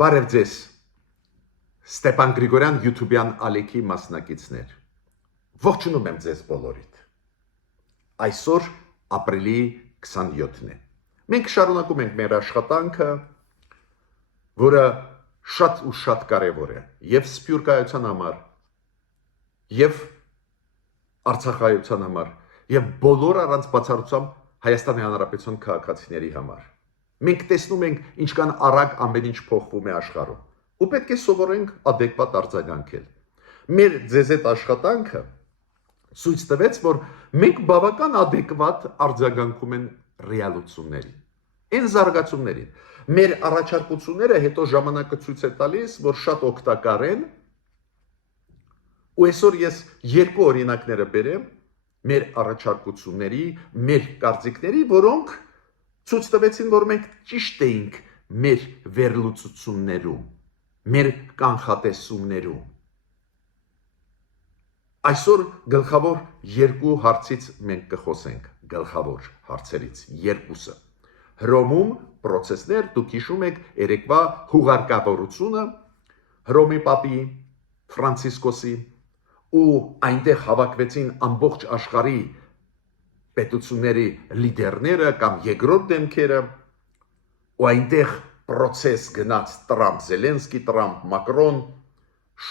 Բարև ձեզ, Ստեփան Գրիգորյան YouTube-յան ալիքի մասնակիցներ։ Ողջունում եմ ձեզ բոլորիդ։ Այսօր ապրիլի 27-ն է։ Մենք շարունակում ենք մեր աշխատանքը, որը շատ ու շատ կարևոր է եւ սփյուռքայության համար, եւ արցախայության համար, եւ բոլոր առանց բացառությամբ Հայաստանի Հանրապետության քաղաքացիների համար։ Մենք տեսնում ենք ինչքան արագ ամեն ինչ փոխվում է աշխարհում, ու պետք է սովորենք adekvat արձագանքել։ Մեր ձեզ այդ աշխատանքը ցույց տվեց, որ մենք բավական adekvat արձագանքում են ռեալություններին, այն զարգացումներին։ Մեր առաջարկությունները հետո ժամանակը ցույց է տալիս, որ շատ օգտակար են, ու այսօր ես երկու օրինակները բերեմ մեր առաջարկությունների, մեր կարծիքների, որոնք ցույց տվեցին, որ մենք ճիշտ էինք մեր վերլուծություններում, մեր կանխատեսումներում։ Այսօր գլխավոր երկու հարցից մենք կխոսենք, գլխավոր հարցերից երկուսը։ Հռոմում process-ներ, դուք հիշում եք երեկվա հուղարկավորությունը Հռոմի Պապի Ֆրանցիսկոսի, ու այնտեղ հավաքվեցին ամբողջ աշխարհի պետությունների լիդերները կամ երկրորդ դեմքերը, ու այնտեղ process գնաց Տրամփ, Զելենսկի, Տրամփ, Մակրոն,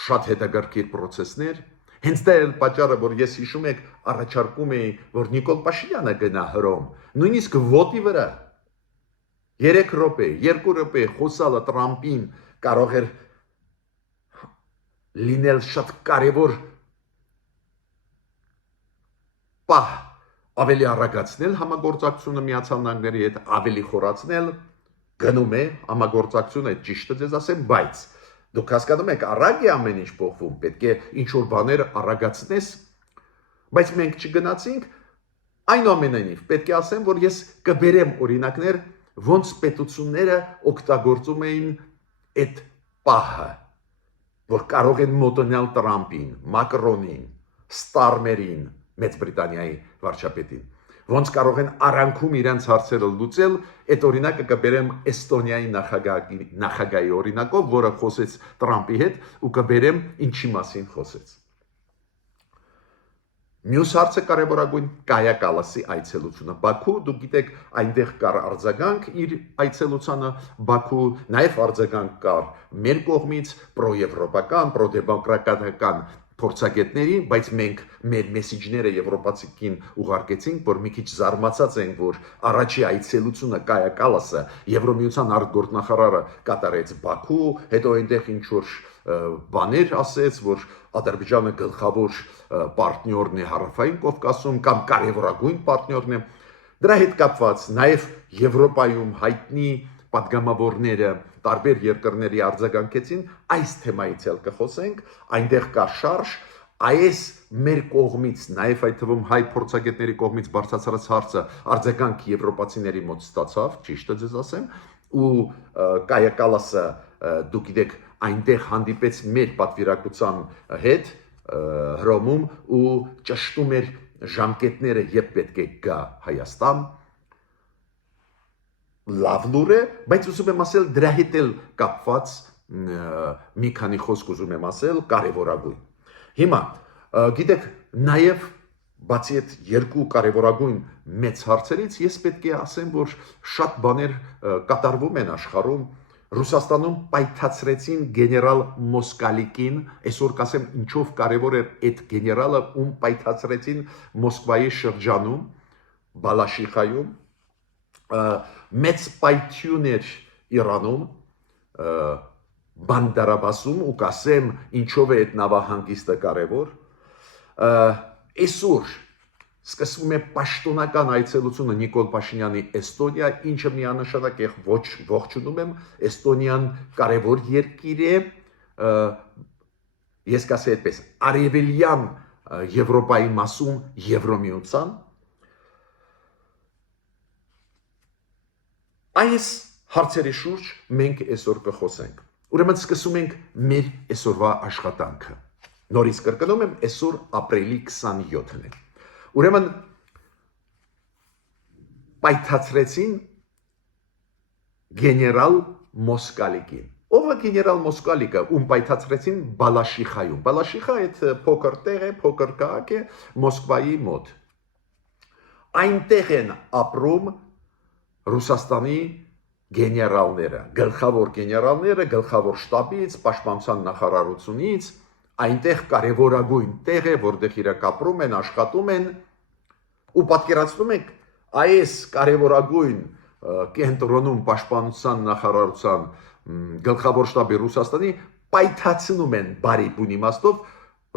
շատ հետաքրքիր process-ներ։ Հենց դա էլ պատճառը, որ ես հիշում եք, առաջարկում էի, որ Նիկոլ Փաշինյանը գնա Հռոմ, նույնիսկ ոտի վրա 3 րոպե, 2 րոպե խոսալը Տրամփին կարող էր լինել շատ կարևոր պահ, ավելի արագացնել համագործակցությունը Միացյալ Նահանգների հետ, ավելի խորացնել, գնում է համագործակցությունը, ճիշտը ձեզ ասեմ, բայց դուք հասկանում եք, արագ է ամեն ինչ փոխվում, պետք է ինչ-որ բաներ արագացնես, բայց մենք չգնացինք, այնուամենայնիվ պետք է ասեմ, որ ես կբերեմ օրինակներ, ոնց պետությունները օգտագործում էին այդ պահը, որ կարող են մոտենալ Տրամփին, Մակրոնին, Ստարմերին, Մեծ Բրիտանիայի վարչապետին, ոնց կարող են արանքում իրենց հարցերը լուծել, այդ օրինակը կբերեմ Էստոնիայի նախագահի օրինակով, որը խոսեց Տրամփի հետ, ու կբերեմ ինչի մասին խոսեց։ Մյուս հարցը կարևորագույն Կայա Կալասի այցելությունը Բաքու, դուք գիտեք, այնտեղ կար արձագանք իր այցելությանը Բաքու, նաև արձագանք կար մեր կողմից պրոեվրոպական, պրոդեմոկրատական փորձագետների, բայց մենք մեր մեսիջները եվրոպացիքին ուղարկեցինք, որ մի քիչ զարմացած ենք, որ առաջի այցելությունը Կայա Կալասը Եվրոմիության արտգործնախարարը կատարեց Բաքու, հետո այնտեղ ինչ-որ բաներ ասեց, որ Ադրբեջանը գլխավոր պարտներն է Հարավային Կովկասում կամ կարևորագույն պարտներն է։ Դրա հետ կապված նաև Եվրոպայում հայտնի պատգամավորները տարբեր երկրների արձագանքեցին, այս թեմայից էլ կխոսենք, այնտեղ կա շարժ, այս մեր կողմից, նաև այդ թվում հայ փորձագետների կողմից բարձրացած հարցը արձագանք եվրոպացիների մոտ ստացավ, ճիշտը ձեզ ասեմ, ու Կայա Կալասը դուք գիտեք այնտեղ հանդիպեց մեր պատվիրակության հետ Հռոմում ու ճշտում էր ժամկետները, երբ պետք է գա Հայաստան, լավ լուր է, բայց ուզում եմ ասել դրա հետ էլ կապված մի քանի խոսք ուզում եմ ասել կարևորագույն։ Հիմա գիտեք, նաև բացի այդ երկու կարևորագույն մեծ հարցերից, ես պետք է ասեմ, որ շատ բաներ կատարվում են աշխարհում։ Ռուսաստանում պայթացրեցին գեներալ Մոսկալիկին, այսօր կասեմ ինչով կարևոր էր այդ գեներալը, ում պայթացրեցին Մոսկվայի շրջանում, Բալաշիխայում, մեծ պայթյուն էր Իրանում, Բանդարաբասում, ու կասեմ ինչով է այդ նավահանգիստը կարևոր, այսօր սկսվում է պաշտոնական այցելությունը Նիկոլ Փաշինյանի Էստոնիա, ինչը միանշանակ է ողջունում եմ, Էստոնիան կարևոր երկիր է, ես կասեի այդպես, արևելյան Եվրոպայի մասում Եվրոմիության, այս հարցերի շուրջ մենք այսօր կխոսենք, ուրեմն սկսում ենք մեր այսօրվա աշխատանքը, նորից կրկնում եմ, այսօր ապրիլի 27-ն է, ուրեմն պայթացրեցին գեներալ Մոսկալիկին, Ով է գեներալ Մոսկալիկը, ում պայթացրեցին Բալաշիխայում։ Բալաշիխա այդ փոքր տեղ է, փոքր քաղաք է Մոսկվայի մոտ։ Այնտեղ են ապրում Ռուսաստանի գեներալները, գլխավոր գեներալները, գլխավոր շտաբից, պաշտպանության նախարարությունից, այնտեղ կարևորագույն տեղ է, որտեղ իրենք ապրում են, աշխատում են, ու պատկերացնում եք, այս կարևորագույն կենտրոնում պաշտպանության նախարարության գլխավոր շտաբի Ռուսաստանի պայթացնում են բարի բուն իմաստով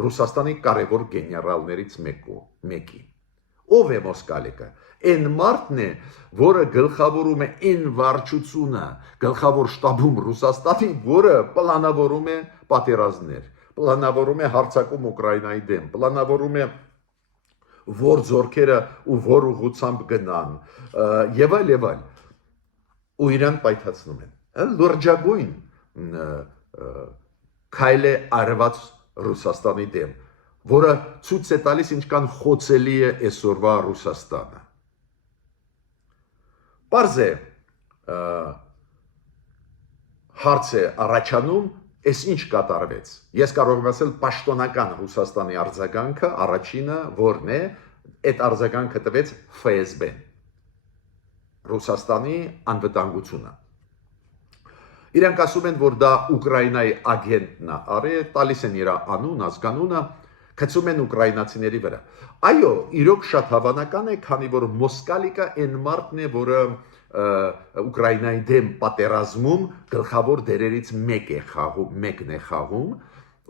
Ռուսաստանի կարևոր գեներալներից մեկի։ Ով է Մոսկալիկը։ Այն մարդն է, որը գլխավորում է այն վարչությունը, գլխավոր շտաբում Ռուսաստանի, որը պլանավորում է պատերազմներ, պլանավորում է հարձակում Ուկրաինայի դեմ, պլանավորում է որ ձորքերը ու որ ուղղությամբ գնան եւ այլ ու իրան պայթացնում են լրջագույն քայլ է արված Ռուսաստանի դեմ, որը ցույց է տալիս ինչքան խոցելի է այսօրվա Ռուսաստանը։ Պարզ է հարց է առաջանում, այս ինչ կատարվեց։ Ես կարող եմ ասել պաշտոնական Ռուսաստանի արձագանքը առաջինը որն է, այդ արձագանքը տվեց ՖՍԲ-ն, Ռուսաստանի անվտանգությունը։ Իրանք ասում են, որ դա Ուկրաինայի ագենտն է, արի տալիս են իր անուն, ազգանունը, գցում են ուկրաինացիների վրա։ Այո, իրոք շատ հավանական է, քանի որ Մոսկալիկը այն մարդն է, որը Ուկրաինայի դեմ պատերազմում գլխավոր դերերից մեկն է խաղում,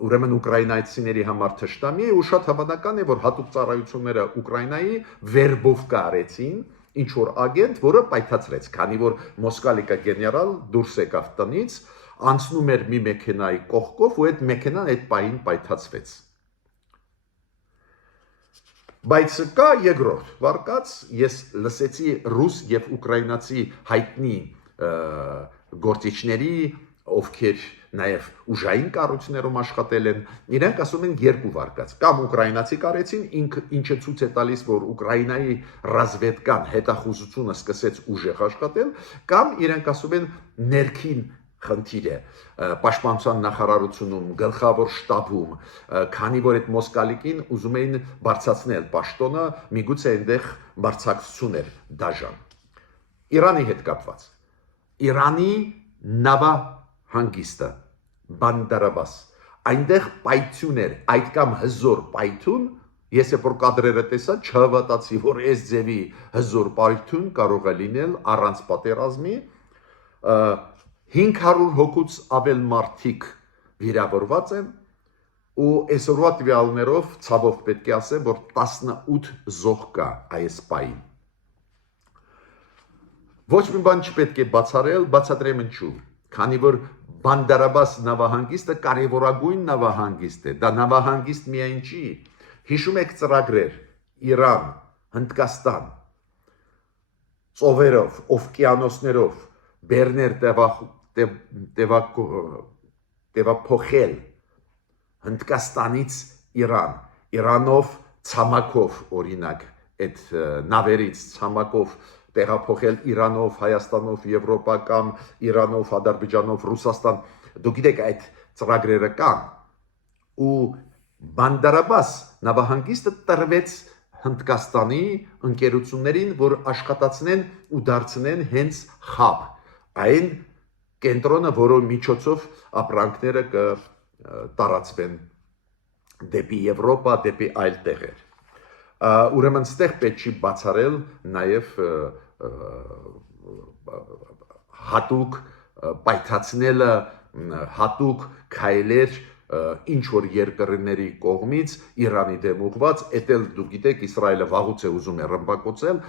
ուրեմն ուկրաինացիների համար թշնամի է ու շատ հավանական է, որ հատուկ ծառայությունները Ուկրաինայի վերբովկա արեցին ինչ որ ագենտ, որը պայթացրեց, քանի որ Մոսկալիկը գեներալ դուրս եկավ տնից, անցնում էր մի մեքենայի կողքով ու այդ մեքենան այդ պահին պայթացվեց։ Բայց կա երկրորդ վարկած, ես լսեցի ռուս եւ ուկրաինացի հայտնի գործիչների, ովքեր նաեւ ուժային կառույցներում աշխատել են, իրենք ասում են երկու վարկած, կամ ուկրաինացի կարեցին, ինչը ցույց է տալիս, որ Ուկրաինայի ռազմավարական հետախուզությունը սկսեց ուժեղ աշխատել, կամ իրենք ասում են ներքին խնդիր է պաշտպանության նախարարությունում, գլխավոր շտաբում, քանի որ այդ Մոսկալիկին ուզում էին բարձրացնել պաշտոնը, միգուցե այնտեղ բարձրացություն էր դաժան։ Իրանի հետ կապված։ Իրանի նավահանգիստը Բանդարաբաս, այնտեղ պայթյուն էր, այդ կամ հզոր պայթյուն, ես որ կադրերը տեսա, չհավատացի, որ այս ձևի հզոր պայթյուն կարող է լինել առանց պատերազմի, 500 հոգուց ավել մարդիկ վիրավորված են ու այսօրվա տվյալներով ցավով պետք է ասեմ, որ 18 զոհ կա այս պահին։ Ոչ մի բան չպետք է բացատրեմ ինչու, քանի որ Բանդարաբաս նավահանգիստը կարևորագույն նավահանգիստ է, դա նավահանգիստ միայն չի, հիշում եք ծրագրեր, Իրան, Հնդկաստան, ծովերով, օվկիանոսներով, բեռներ տեղափոխել Հնդկաստանից Իրան, Իրանով ցամաքով օրինակ այդ նավերից ցամաքով տեղափոխել Իրանով, Հայաստանով, Եվրոպա կամ Իրանով, Ադրբեջանով, Ռուսաստան, դուք գիտեք այդ ծրագրերը կան ու Բանդարաբաս նավահանգիստը տրվեց Հնդկաստանի ընկերություններին, որ աշխատացնեն ու դարձնեն հենց հաբ, այն կենտրոնը, որի միջոցով ապրանքները կտարածվեն դեպի Եվրոպա, դեպի այլ տեղեր։ Ուրեմն ստեղ պետք չի բացառել նաև հատուկ պայթացնելը, հատուկ քայլեր ինչ որ երկրների կողմից Իրանի դեմ ուղված, էտել դուք գիտեք Իսրայելը վաղուց է ուզում է ռմբակոծել,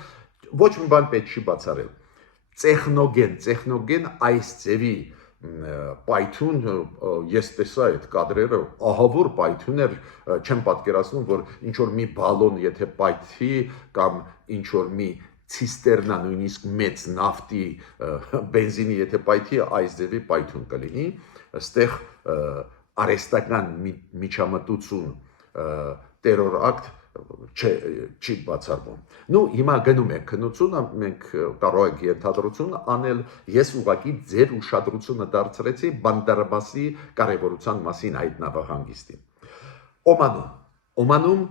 ոչ մի բան պետք չի բացառել։ Տեխնոգեն այս ձևի պայթյուն, ես տեսա այդ կադրերը, ահավոր պայթյուն էր, չեմ պատկերացնում, որ ինչ որ մի բալոն եթե պայթի կամ ինչ որ մի ցիստերնա, նույնիսկ մեծ նավթի, բենզինի եթե պայթի, այս ձևի պայթյուն կլինի, այստեղ արհեստական միջամտություն, տերոր ակտ չի բացառվում։ Նու հիմա գնում ենք քննությունը, մենք կարող ենք ենթադրություն անել, ես ուղղակի ձեր ուշադրությունը դարձրեցի Բանդարաբասի կարևորության մասին այդ նավահանգիստին։ Օմանում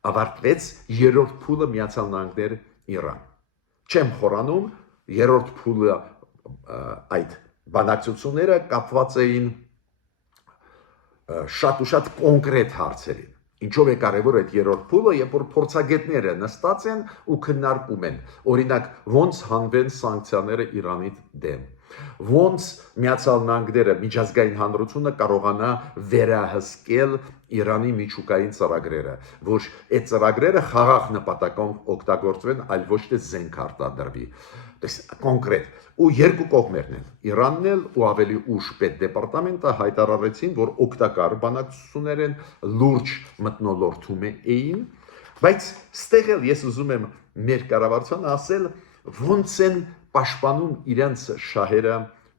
ավարտվեց երրորդ փուլը Միացյալ Նահանգներ Իրան։ Չեմ խորանում, երրորդ փուլը այդ բանակցությունները կապված էին շատ ու շատ կոնկրետ հարցերին։ Ինչով է կարևոր այդ երրորդ փուլը, երբ որ փորձագետները նստած են ու քննարկում են, օրինակ, ոնց հանվեն սանկցիաները Իրանի դեմ, ոնց Միացյալ Նահանգները միջազգային հանրությունը կարողանա վերահսկել Իրանի միջուկային ծրագրերը, որ այդ ծրագրերը խաղաղ նպատակով օգտագործվեն, այլ ոչ թե զենք արտադրվի։ Կոնկրետ ու երկու կողմերն են, Իրանն էլ ու ավելի ուշ պետդեպարտամենտը հայտարարեցին, որ օգտակար բանակցություններ են, լուրջ մթնոլորտում էին, բայց ստեղ էլ ես ուզում եմ մեր կառավարությանը ասել, ոնց են պաշտպանում իրենց շահերը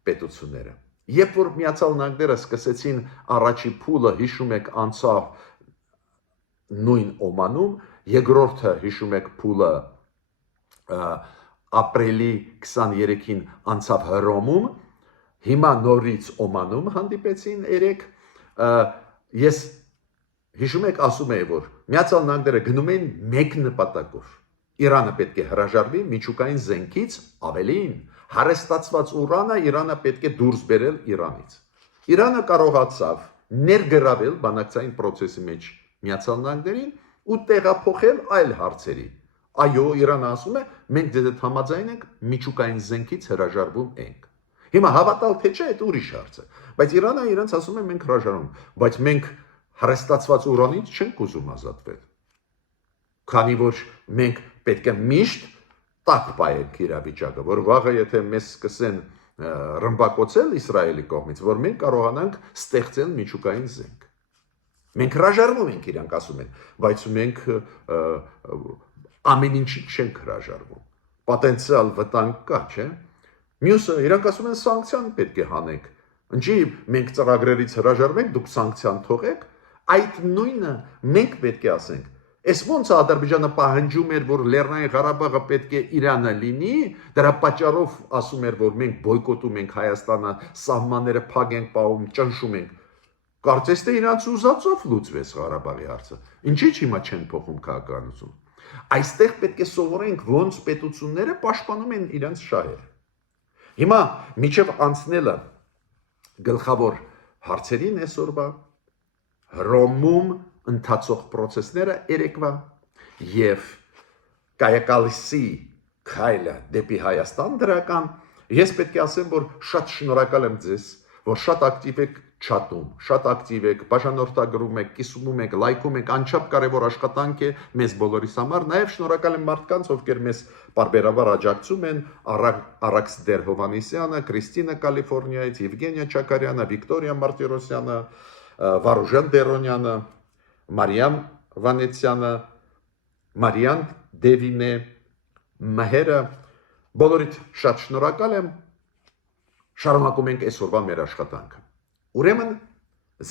պետությունները։ Երբ որ Միացյալ Նահանգները սկսեցին առաջի փուլը, հիշում եք, անցավ նույն Օմանում, երկրորդը հիշում եք փուլը ապրիլի 23-ին անցավ Հռոմում, հիմա նորից Օմանում հանդիպեցին երեք, ես հիշում եք ասում էի, որ Միացյալ Նահանգները գնում են մեկ նպատակով, Իրանը պետք է հրաժարվի միջուկային զենքից, ավելին, հարստացված ուրանը Իրանը պետք է դուրս բերել Իրանից։ Իրանը կարողացավ ներգրավել բանակցային process-ի մեջ Միացյալ Նահանգներին ու տեղափոխել այլ հարցերի։ Այո, Իրանը ասում է, մենք դե համաձայն ենք միջուկային զենքից հրաժարվում ենք։ Հիմա հավատալ թե չէ, այդ ուրիշ հարց է, բայց Իրանը իրենց ասում է մենք հրաժարվում, բայց մենք հարստացված ուրանից չենք ուզում ազատվել։ Քանի որ մենք պետք է միշտ տակ պայենք իրավիճակը, որ վաղը եթե մեզ սկսեն ռմբակոծել Իսրայելի կողմից, որ մենք կարողանանք ստեղծել միջուկային զենք։ Մենք հրաժարվում ենք, իրանք ասում են, բայց մենք ամեն ինչի չենք հրաժարվում։ Պոտենցիալ վտանգ կա, չէ՞։ Մյուսը իրանք ասում են սանկցիան պետք է հանենք։ Ինչի մենք ծրագրերից հրաժարվենք, դուք սանկցիան թողեք, այդ նույնը մենք պետք է ասենք։ Այս ոնց Ադրբեջանը պահանջում էր, որ Լեռնային Ղարաբաղը պետք է Իրանը լինի, դրա պատճառով ասում էր, որ մենք բոյկոտում ենք Հայաստանը, սահմանները փակ ենք պահում, ճնշում ենք։ Կարծես թե իրանց ուզածով լուծվեց Ղարաբաղի հարցը։ Ինչի՞ հիմա չեն փոխում քաղաքականություն։ Այստեղ պետք է սովորենք, ոնց պետությունները պաշտպանում են իրենց շահերը։ Հիմա միջև անցնելը գլխավոր հարցերին այսօրվա Հռոմում ընթացող process-ները երեկվա եւ կայակալսի քայլը դեպի Հայաստան դրական, ես պետք է ասեմ, որ շատ շնորհակալ եմ ձեզ, որ շատ ակտիվ եք չաթում, շատ ակտիվ եք, բաժանորդագրում եք, կիսում եք, լայքում եք, անչափ կարևոր աշխատանք է մեզ բոլորիս համար, նաև շնորհակալ եմ մարդկանց, ովքեր մեզ բարբերաբար աջակցում են, Արաքս Դեր Հովանեսյանը, Կրիստինա Կալիֆոռնիայից, Եվգենիա Չակարյանը, Վիկտորիա Մարտիրոսյանը, Վարուժան Դերոնյանը, Մարիամ Վանեցյանը, Մարիան Դևինե, Մահերը, բոլորիդ շատ շնորհակալ եմ, շարունակում ենք այսօրվա մեր աշխատանքը։ Ուրեմն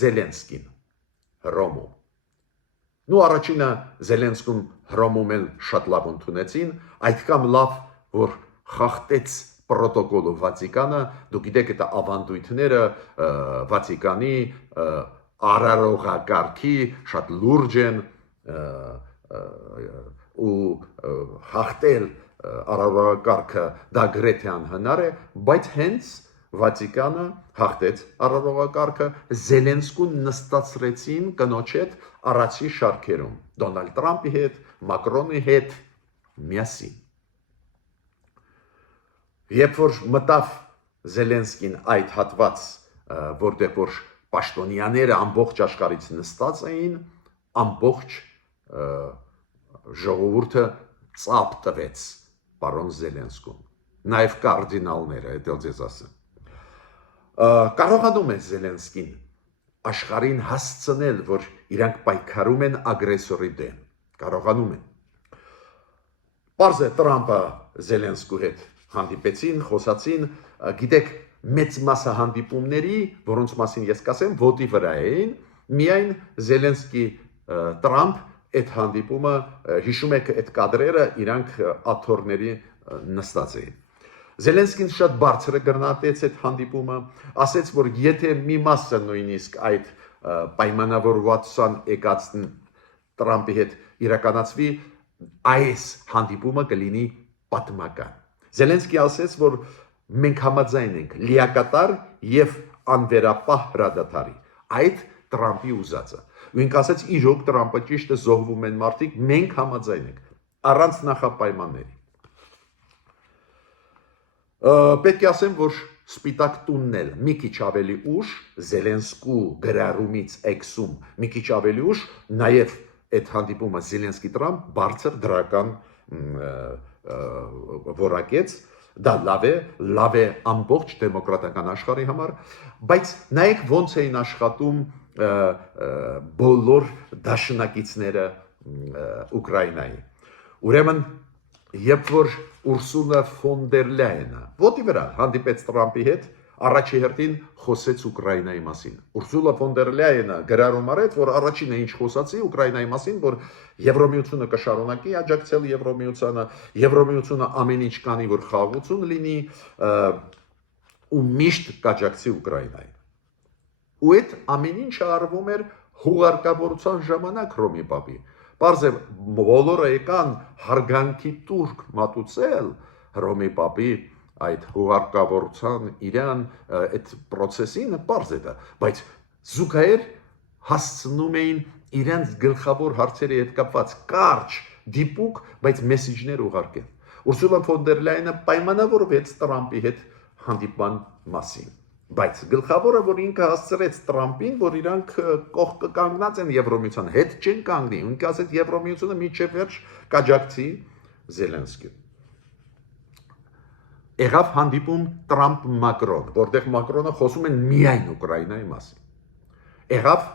Զելենսկին Հռոմում։ Նու առաջինը Զելենսկուն Հռոմում էլ շատ լավ ընդունեցին, այդքան լավ, որ խախտեց պրոտոկոլը Վատիկանը, դուք գիտեք այդ ավանդույթները Վատիկանի արարողակարգի շատ լուրջ են ու խախտել արարողակարգը դա գրեթե անհնար է, բայց հենց Վատիկանը հաղթեց արարողակարգը, Զելենսկուն նստացրեցին կնոջ հետ առաջի շարքերում, Դոնալդ Տրամպի հետ, Մակրոնի հետ միասին։ Երբ որ մտավ Զելենսկին այդ հատված, որտեղ որ պաշտոնյաները ամբողջ աշխարհից նստած էին, ամբողջ ժողովուրդը ծափ տվեց պարոն Զելենսկուն, նաև կարդինալները, դա ձեզ ասեմ։ Կարողանում է Զելենսկին աշխարհին հասցնել, որ իրանք պայքարում են ագրեսորի դեմ, կարողանում են։ Պարզ է Տրամպը Զելենսկու հետ հանդիպեցին, խոսացին, գիտեք, մեծ մասը հանդիպումների, որոնց մասին ես կասեմ, ոտի վրա էին, միայն Զելենսկի Տրամփ այդ հանդիպումը հիշում եք այդ կադրերը իրանք աթոռների նստած էին Զելենսկին շատ բարձր է գնահատեց այդ հանդիպումը ասաց որ եթե մի մասը նույնիսկ այդ պայմանավորվածության եկած Տրամփի հետ իրականացվի այս հանդիպումը կլինի պատմական Զելենսկի ասաց որ մենք համաձայն ենք լիակատար եւ անվերապահ հրադադարի այդ Տրամփի ուզածը ու ինք ասաց իրոք Տրամփը ճիշտ է զոհվում են մարդիկ մենք համաձայն ենք առանց նախապայմանների պետք է ասեմ որ Սպիտակ տունն էլ մի քիչ ավելի ուշ Զելենսկու գրառումից էքսում մի քիչ ավելի ուշ նաև այդ հանդիպումը Զելենսկի Տրամփ բարձր դրական որակեց դա լավ է ամբողջ դեմոկրատական աշխարհի համար բայց նայեք ոնց էին աշխատում բոլոր դաշնակիցները Ուկրաինայի ուրեմն երբ որ Ուրսուլա ֆոն դեր Լայենը ոտի վրա հանդիպեց Տրամփի հետ առաջի հերթին խոսեց Ուկրաինայի մասին Ուրսուլա ֆոն դեր Լայենը գրառում արեց որ առաջինը ինչ խոսացի Ուկրաինայի մասին որ Եվրոմիությունը կշարունակի աջակցել Եվրոմիությունը ամեն ինչ կանի որ խաղաղություն լինի ու միշտ կաջակցի Ուկրաինային ու այդ ամեն ինչը արվում էր հուղարկավորության ժամանակ Հռոմի Պապի Պարզ է բոլորը եկան հարգանքի տուրք մատուցել Հռոմի Պապի այդ հուղարկավորության իրան այդ process-ին պարզ է դա բայց զուգահեռ հասցնում էին իրենց գլխավոր հարցերի հետ կապված կարճ դիպուկ բայց մեսեջներ ուղարկել Ուրսուլա ֆոն դեր Լայենը պայմանավորվեց Տրամփի հետ հանդիպման մասին բայց գլխավորը որ ինքը հասցրեց Տրամփին որ իրանք կողքը կանգնած են Եվրոմիության հետ չեն կանգնի ինքը ասեց Եվրոմիությունը միջև վերջ կաջակցի Զելենսկին եղավ հանդիպում Տրամփ-Մակրոն որտեղ Մակրոնը խոսում են միայն Ուկրաինայի մասին եղավ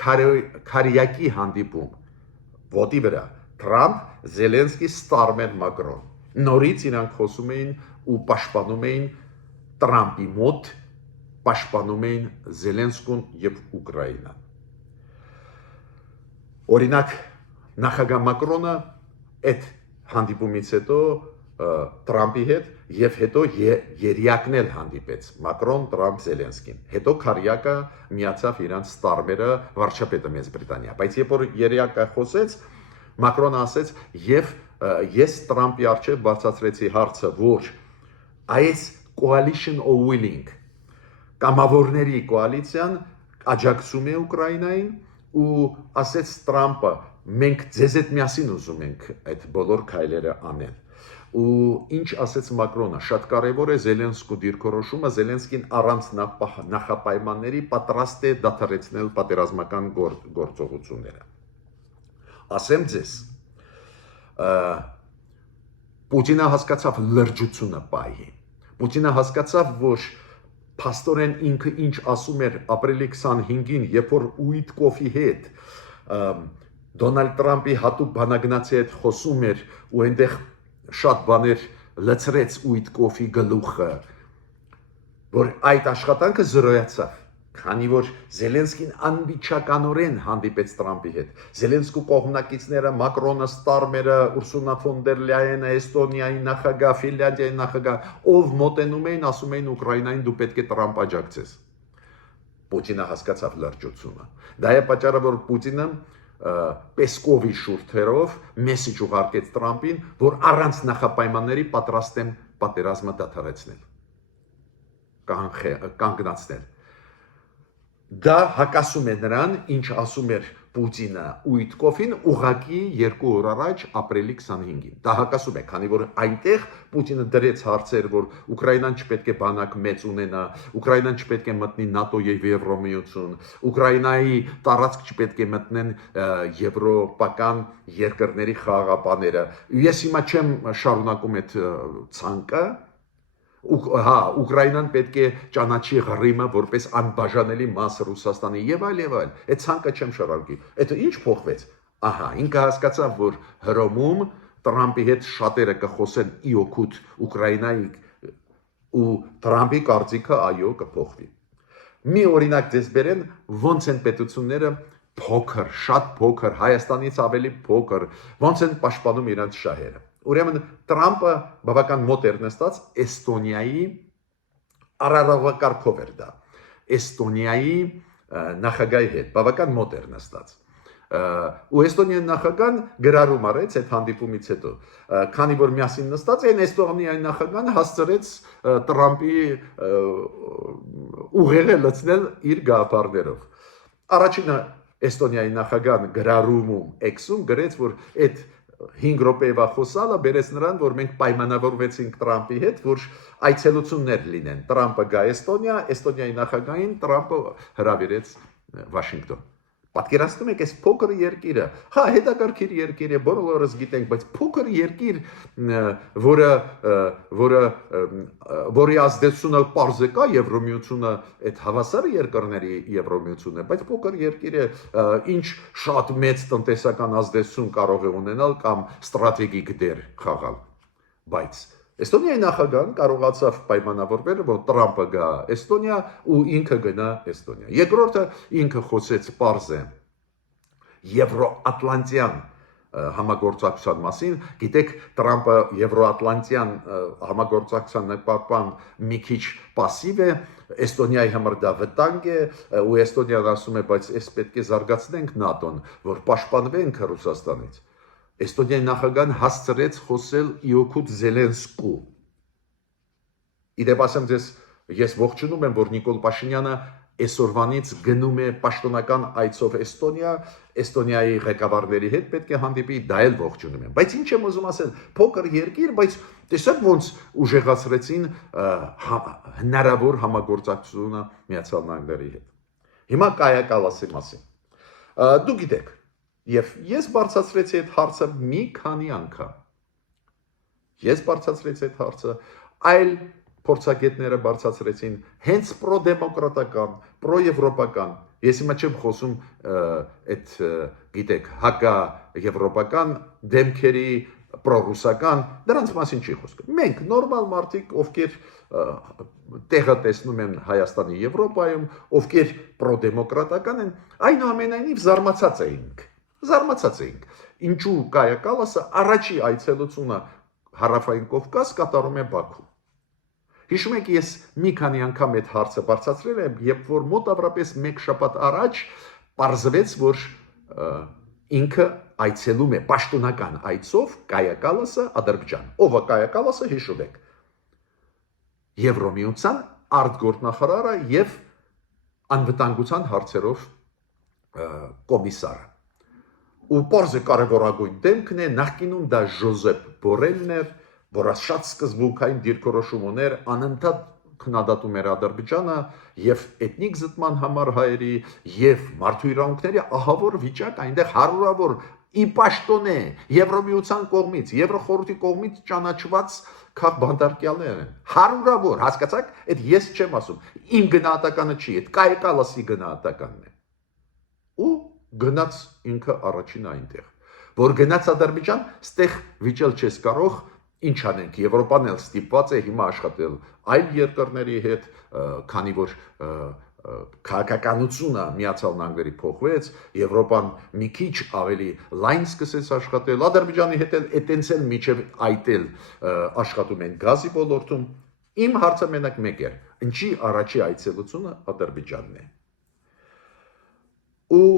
Քարյակի հանդիպում ոտի վրա Տրամփ Զելենսկի Ստարմեն Մակրոն նորից իրանք խոսում էին ու պաշտպանում էին Տրամփի մոտ պաշտպանում էին Զելենսկուն եւ Ուկրաինան օրինակ նախագահ Մակրոնը այդ հանդիպումից հետո Տրամփի հետ եւ հետո երյակնել հանդիպեց Մակրոն Տրամփ Զելենսկին հետո Քարյակը միացավ իրանց Ստարմերը վարչապետը Մեծ Բրիտանիա բայց երբ որ երյակը խոսեց Մակրոնը ասեց եւ ես Տրամփի արչեւ բարձրացրեցի հարցը որ այս coalition of willing կամավորների կոալիցիան աջակցում է Ուկրաինային ու ասեց Տրամփը մենք ձեզ հետ միասին ուզում ենք այդ բոլոր քայլերը անել ու ինչ ասեց Մակրոնը շատ կարևոր է Զելենսկու դիրքորոշումը Զելենսկին առանց նախապայմանների պատրաստ է դադարեցնել պատերազմական գործողությունները ասեմ ձեզ Պուտինը հասկացավ լրջությունը պահի Պուտինը հասկացավ որ Փաստորեն ինքը ինչ ասում էր ապրիլի 25-ին, երբ որ Ուիտկոֆի հետ Դոնալդ Տրամփի հատուկ բանագնացի հետ խոսում էր ու այնտեղ շատ բաներ լցրեց Ուիտկոֆի գլուխը, որ այդ աշխատանքը զրոյացավ, քանի որ Զելենսկին անմիջականորեն հանդիպեց Տրամփի հետ։ Զելենսկու կողմնակիցները Մակրոնը, Ստարմերը, Ուրսուլա ֆոն դեր Լայենը, Էստոնիայի նախագահ, Ֆինլանդիայի նախագահ, ով մոտենում էին, ասում էին Ուկրաինային դու պետք է Տրամփ աջակցես։ Պուտինը հասկացավ լրջությունը։ Դա է պատճառը, որ Պուտինը Պեսկովի շուրթերով մեսեջ ուղարկեց Տրամփին, որ առանց նախապայմանների պատրաստ եմ պատերազմը դադարեցնել։ Կանգնացնել։ Դա հակասում է նրան, ինչ ասում էր Պուտինը Ուիտկոֆին ուղղակի 2 օր առաջ ապրիլի 25-ին։ Դա հակասում է, քանի որ այնտեղ Պուտինը դրեց հարցեր, որ Ուկրաինան չպետք է բանակ մեծ ունենա, Ուկրաինան չպետք է մտնի ՆԱՏՕ եւ Եվրոմիություն, Ուկրաինայի տարածք չպետք է մտնեն եվրոպական երկրների խաղաղապանները։ Ես հիմա չեմ շարունակում այդ ցանկը Ուկրաինան պետք է ճանաչի Ղրիմը որպես անբաժանելի մաս Ռուսաստանի եւ այլ։ Այդ ցանկը չեմ շարունակի։ Այդ ինչ փոխվեց։ Ահա, ինքը հասկացավ, որ Հռոմում Տրամփի հետ շատերը կխոսեն իօքուտ Ուկրաինայի ու Տրամփի կարծիքը այո կփոխվի։ Մի օրինակ դες բերեն ոնց են պետությունները փոքր, շատ փոքր, Հայաստանից ավելի փոքր, ոնց են պաշտպանում իրենց շահերը։ Ուրեմն Տրամպը բավական մոտ էր նստած Էստոնիայի արարողակարգով էր դա։ Էստոնիայի նախագահի հետ բավական մոտ էր նստած։ Ու Էստոնիայի նախագահան գրառում արեց այդ հանդիպումից հետո, քանի որ միասին նստած են, Էստոնիայի նախագահան հասցրեց Տրամպի ուղեղը լցնել իր գաղափարներով։ Առաջինը Էստոնիայի նախագահան գրառումում X-ում գրեց, որ այդ 5 րոպեվա խոսալը բերեց նրան, որ մենք պայմանավորվեցինք Տրամպի հետ, որ այցելություններ լինեն։ Տրամպը գա Էստոնիա, Էստոնիայի նախագահին Տրամպը հրավիրեց Վաշինգտոն։ Պատկերացնում եք այս փոքր երկիրը, հա, հետաքրքիր երկիր է, բոլորս գիտենք, բայց փոքր երկիր, որի ազդեցությունը պարզ է կա Եվրոմիությունը, այդ հավասար երկրների Եվրոմիությունն է, բայց փոքր երկիր է, ինչ շատ մեծ տնտեսական ազդեցություն կարող է ունենալ կամ ստրատեգիկ դեր խաղալ, բայց Էստոնիայի նախագահան կարողացավ պայմանավորվել, որ Տրամպը գա Էստոնիա ու ինքը գնա Էստոնիա։ Երկրորդը ինքը խոսեց պարզ է Եվրոատլանտյան համագործակցության մասին, գիտեք, Տրամպը Եվրոատլանտյան համագործակցության նկատմամբ մի քիչ пассив է, Էստոնիայի համար դա վտանգ է, ու Էստոնիան ասում է, բայց այս պետք է զարգացնենք ՆԱՏՕ-ն, որ պաշտպանվենք Ռուսաստանից։ Էստոնիայի նախագահան հասցրեց խոսել Իոքուտ Զելենսկու։ Իդեպ ասեմ ձեզ, ես ողջունում եմ, որ Նիկոլ Փաշինյանը այսօրվանից գնում է պաշտոնական այցով Էստոնիա, Էստոնիայի ղեկավարների հետ պետք է հանդիպի, դա էլ ողջունում եմ։ Բայց ինչ եմ ուզում ասել, փոքր երկիր, բայց տեսեք ոնց ուժեղացրեցին հնարավոր համագործակցությունը Միացյալ Նահանգների հետ։ Հիմա Կայա Կալասի մասին։ Դու գիտեք, եւ ես բարձրացրեցի այդ հարցը մի քանի անգամ։ Ես բարձրացրեցի այդ հարցը, այլ փորձագետները բարձրացրեցին հենց պրոդեմոկրատական, պրոեվրոպական։ Ես հիմա չեմ խոսում այդ գիտեք, հակա եվրոպական դեմքերի պրոռուսական, դրանց մասին չի խոսքը։ Մենք նորմալ մարդիկ, ովքեր տեղը տեսնում են Հայաստանի Եվրոպայում, ովքեր պրոդեմոկրատական են, այնուամենայնիվ զարմացած էինք։ Ինչու Կայա Կալասը առաջի այցելությունը Հարավային Կովկաս կատարում է Բաքու։ Հիշում եք, ես մի քանի անգամ այդ հարցը բարձրացրել եմ, երբ որ մոտավորապես 1 շաբաթ առաջ պարզվեց, որ ինքը այցելում է պաշտոնական այցով Կայա Կալասը Ադրբեջան։ Ով է Կայա Կալասը, հիշում եք։ Եվրոմիության արտգործնախարարը եւ անվտանգության հարցերով կոմիսարը։ Ու պարզը կարևորագույն դեմքն է, նախկինում դա Ժոզեփ Բորելն էր, որը շատ սկզբունքային դիրքորոշում ուներ, անընդհատ քննադատում էր Ադրբեջանը եւ էթնիկ զտման համար հայերի եւ մարդու իրավունքների ահավոր վիճակ, այնտեղ հարյուրավոր ի պաշտոնե Եվրոմիության կողմից, Եվրոխորհրդի կողմից ճանաչված քաղբանդարկյալներ են։ Հարյուրավոր, հասկացաք, այդ ես չեմ ասում, իմ գնահատականը չի, այդ Կայա Կալասի գնահատականն է։ Ու գնաց ինքը առաջին այնտեղ, որ գնաց Ադրբեջան, ստեղ վիճել չես կարող, ինչ անենք, Եվրոպան էլ ստիպված է հիմա աշխատել այլ երկրների հետ, քանի որ քաղաքականությունը Միացյալ Նահանգների փոխվեց, Եվրոպան մի քիչ ավելի լայն սկսեց աշխատել, Ադրբեջանի հետ էլ այտենց միջև այտել աշխատում են գազի ոլորտում։ Իմ հարցը մենակ մեկ էր, ինչի առաջի այցելությունը Ադրբեջանն է։ Ու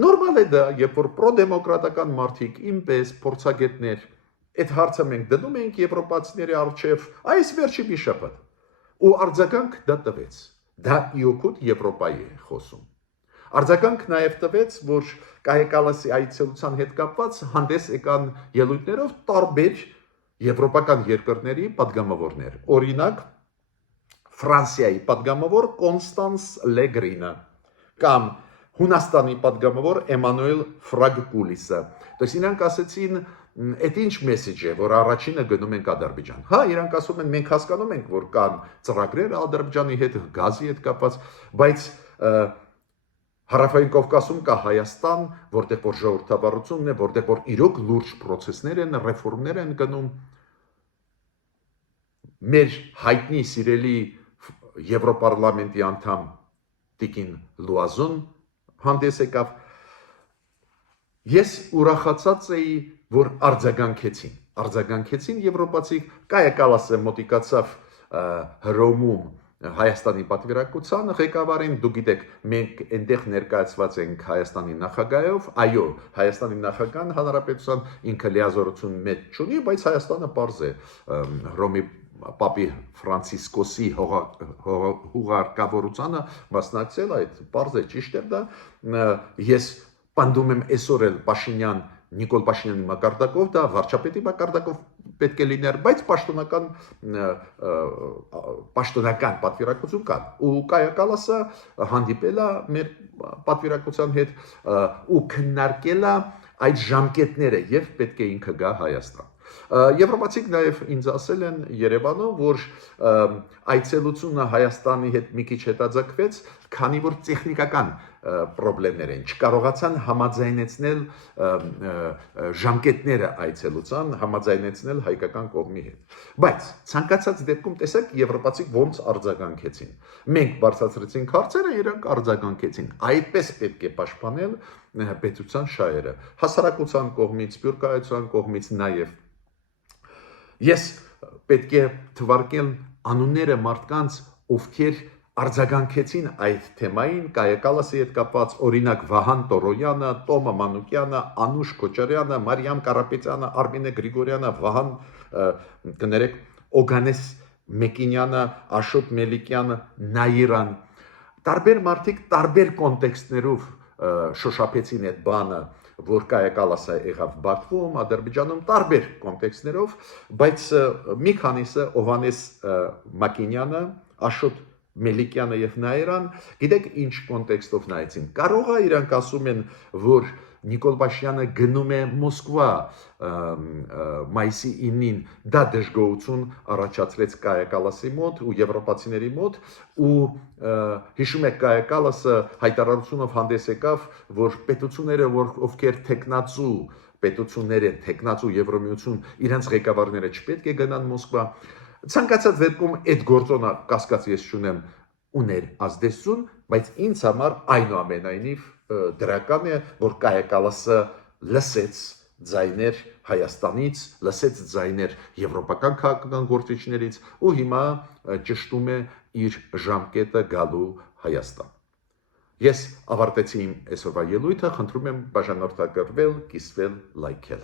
նորմալ է դա, երբ որ պրոդեմոկրատական մարդիկ, ինպես փորձագետներ, այդ հարցը մենք դնում ենք եվրոպացիների առջև այս վերջի մի շաբաթ, ու արձագանք դա տվեց։ Դա իօքուտ Եվրոպայի է խոսում։ Արձագանք նաև տվեց, որ Կայա Կալասի այցելության հետ կապված հանդես եկան ելույթներով տարբեր եվրոպական երկրների падգամավորներ։ Օրինակ, Ֆրանսիայի падգամավոր Կոնստանս Լեգրինը կամ Հունաստանի падգամավոր Էմանուել Ֆրագկուլիսը։ Դες իրանք ասեցին, այդ ինչ մեսեջ է, որ առաջինը գնում ենք Ադրբեջան։ Հա, իրանք ասում են, մենք հասկանում ենք, որ կան ծրագրեր Ադրբեջանի հետ, գազի հետ կապված, բայց Հարավային Կովկասում կա Հայաստան, որտեղ որ ժողովրդավարությունն է, որտեղ որ իրոք լուրջ process-ներ են, ռեֆորմներ են գնում։ Մեր հայտնի սիրելի Եվրոպարլամենտի անդամ Տիկին Լուազոն հանդես եկավ։ Ես ուրախացած էի, որ արձագանքեցին եվրոպացիք, Կայա Կալասը մոտիկացավ Հռոմում Հայաստանի պատվիրակությանը ղեկավարին, դուք գիտեք, մենք այնտեղ ներկայացված ենք Հայաստանի նախագահով, այո, Հայաստանի նախագահան հանրապետության ինքը լիազորություն մեծ չունի, բայց Հայաստանը պարզ է Հռոմի Պապի Ֆրանցիսկոսի հուղարկավորությանը մասնակցել, այդ պարզ է, ճիշտ է դա, ես պնդում եմ այսօր էլ Փաշինյան Նիկոլ Փաշինյանի մակարդակով, դա վարչապետի մակարդակով պետք է լիներ, բայց պաշտոնական պատվիրակություն կան։ Ու Կայա Կալասը հանդիպել է մեր պատվիրակության հետ ու քննարկել է այդ ժամկետները եւ պետք է ինքը գա Հայաստան։ Եվրոպացիք նաև ինձ ասել են Երևանում, որ այցելությունը Հայաստանի հետ մի քիչ հետաձգվեց, քանի որ տեխնիկական խնդիրներ են, չկարողացան համաձայնեցնել ժամկետները այցելության, համաձայնեցնել հայկական կողմի հետ։ Բայց ցանկացած դեպքում տեսեք եվրոպացիք ոնց արձագանքեցին։ Մենք բարձրացրեցինք հարցերը, իրանք արձագանքեցին։ Այդպես պետք է պաշտպանել պետության շահերը, հասարակության կողմից, սփյուռքահայության կողմից նաև։ Ես պետք է թվարկել անունները մարդկանց, ովքեր արձագանքեցին այդ թեմային, Կայա Կալասի հետ կապված, օրինակ Վահան Տորոյանը, Տոմա Մանուկյանը, Անուշ Քոչարյանը, Մարիամ Կարապետյանը, Արմինե Գրիգորյանը, Վահան կներեք, Օգանես Մեկինյանը, Աշոտ Մելիքյանը, Նաիրան, տարբեր մարդիկ տարբեր կոնտեքստներով շոշափեցին այդ բանը, որ Կայա Կալասը եղավ Բաքվում, Ադրբեջանում տարբեր կոնտեքստներով, բայց մի քանիսը Օվանես Մակինյանը, Աշոտ Մելիքյանը եւ Նաիրան, գիտեք ինչ կոնտեքստով նայեցին։ Կարող է իրանք ասում են, որ Նիկոլ Փաշինյանը գնում է Մոսկվա մայիսի 9-ին, դա դժգոհություն առաջացրեց Կայա Կալասի մոտ ու եվրոպացիների մոտ ու հիշում եք Կայա Կալասը հայտարարությունով հանդես եկավ, որ պետությունները, ովքեր պետությունները թեկնածու Եվրոմիություն, իրենց ղեկավարները չպետք է գնան Մոսկվա։ Ցանկացած դեպքում այդ գործոնը կասկած ես չունեմ ուներ ազդեցություն, բայց ինձ համար այնուամենայնիվ դրական է, որ Կայա Կալասը լսեց ձայներ Հայաստանից, լսեց ձայներ եվրոպական քաղաքական գործիչներից ու հիմա ճշտում է իր ժամկետը գալու Հայաստան։ Ես ավարտեցի իմ այսօրվա ելույթը, խնդրում եմ բաժանորդագրվել, կիսվել, լայքել։